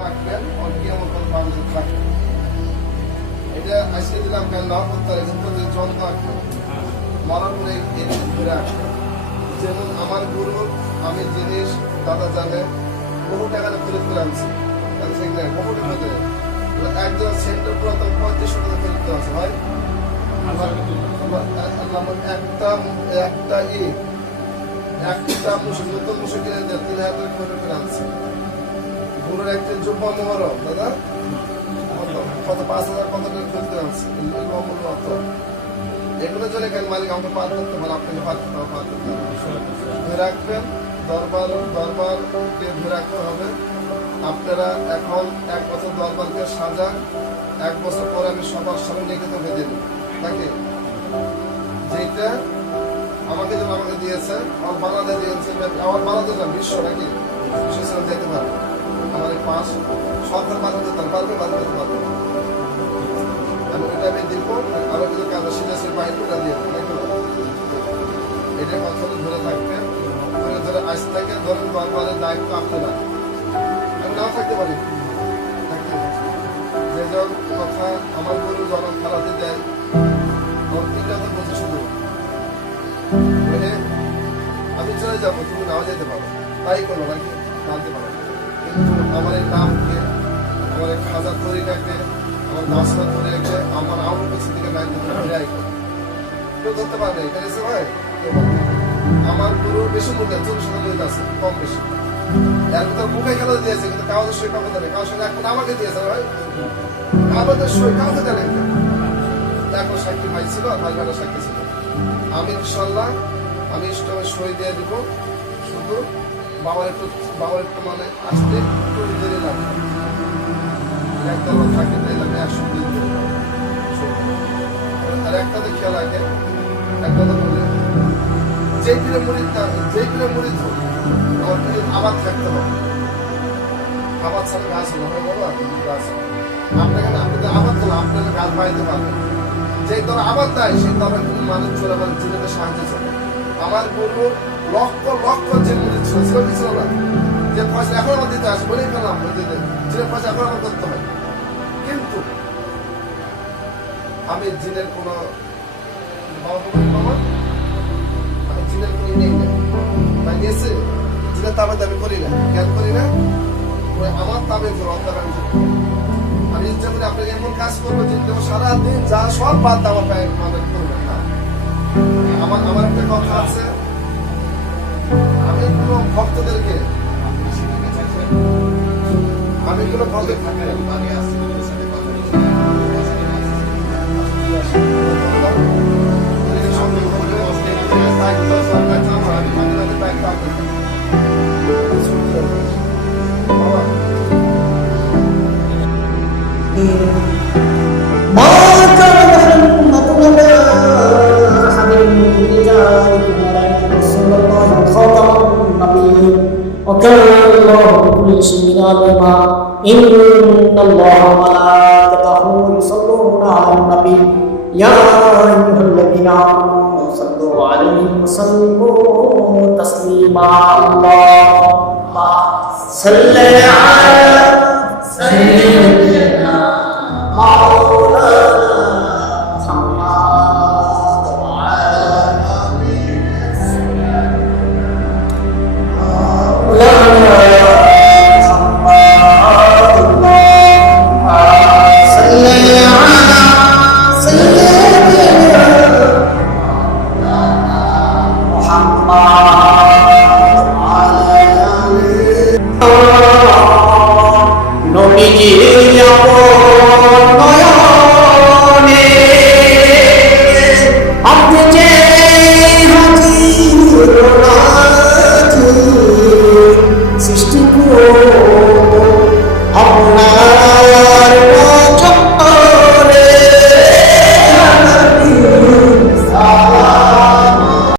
রাখবেন অনেকে আমার কথা বাংলাদেশে থাকবে এটা আজকে দিলাম কাল না করতে পারে কিন্তু যত্ন রাখবেন মরার পরে ঘুরে আসবেন যেমন আমার গুরু আমি জিনিস দাদা জানে বহু টাকাটা ফেরত করে আনছি বহু টাকা একজন সেন্টার পুরো 3500 টাকা ফেরত করে আছে ভাই একটা নতুন মুসে কিনে দেয় 3000 টাকা ফেরত করে আনছি গুরুর একটা যুব মহরম দাদা কত 5000 কত টাকা ফেরত করে আনছি অমূল্য অর্থ এগুলোর জন্য কেন মালিক আমাকে পার করতে পারে আপনাকে পার করতে ধরে রাখবেন দরবারকে ধরে রাখতে হবে আপনারা এখন 1 বছর দরবারকে সাজান 1 বছর পরে আমি সবার সামনে লিখিত বেঁধে দিই নাকি যেটা আমাকে যেন আমাকে দিয়েছে আমার বানাতে দিয়েছে আমার বানাতে না বিশ্ব নাকি বিশ্ব যেতে পারবে আমার এই পাঁচ সরকার বানাতে পারবে বানাতে পারবে আমি ওইটা আমি দিব আরো কিছু কাজ সিরিয়াসের বাইরে করে দিয়ে নাকি এটা কথা ধরে থাকবেন ধরে আজ থেকে ধরেন দরবারের দায়িত্ব আপনারা আমি নাও থাকতে পারি যে যখন কথা আমার গরু জনক খেলাতে দেয় তখন 3টা কথা বলছে শুধু আমি চলে যাবো তুমি নাও যেতে পারো তাই করো নাকি জানতে পারো কিন্তু আমার এই নামকে আমার এই খাজা তরিটাকে আমার নাসরা তরিটাকে আমার আমার কাছে থেকে নাই ফিরে আই করো কেউ ধরতে পারবে এখানে এসে ভাই আমার গুরু বেশি মূল্য 40 আছে কম বেশি এর ভিতরে মুখে খেলা দিয়েছে কিন্তু কাগজের সই কাগজ দেবে কাগজ সঙ্গে এখন আমাকে দিয়েছে ভাই কাগজের সই কাগজে দেবে এখন সাক্ষী ভাই ছিল আর ভাই ভাইরা সাক্ষী ছিল আমি ইনশাল্লাহ আমি ইষ্টমের সই দিয়ে দিব শুধু বাবার একটু মানে আসতে একটু দেরি লাগবে একদম থাকে তাই আমি 100 দিন আর একটা তো খেয়াল রাখে একটা তো বলে যে পীরে মুরিদ হোক আমার পীরের আবাদ থাকতে হবে আবাদ ছাড়া গাছ হলো হয় বলো গাছ আপনাকে আপনাদের আবাদ হলো আপনাদের গাছ বাড়িতে পারবেন যে ধর আবাদ দেয় সেই ধরনের কোনো মানুষ চলে মানে জীবনে সাহায্য চলে আমার গুরু লক্ষ লক্ষ যে মুরিদ ছিল না যে পয়সা এখন আমার দিতে আসে বলেই ফেলাম যে পয়সা এখন আমার করতে হয় কিন্তু আমি জিনের কোনো আমি জিনের কোনো নেই না বা গেছে জিনের তাবে দাবি করি না জ্ঞান করি না ওই আমার তাবে আমি ইচ্ছা করি আপনাকে এমন কাজ করবো যে সারাদিন যা সব বাদ আমার পায়ে আমাদের করবেন না আমার একটা কথা আছে আমি কোনো ভক্তদেরকে আমি কোনো ভক্ত وكان الله بكل شيء عليما إن الله وملائكته يصلون على النبي يا أيها الذين آمنوا صلوا عليه وسلموا تسليما اللهم صل على سيدنا مولانا সৃষ্টি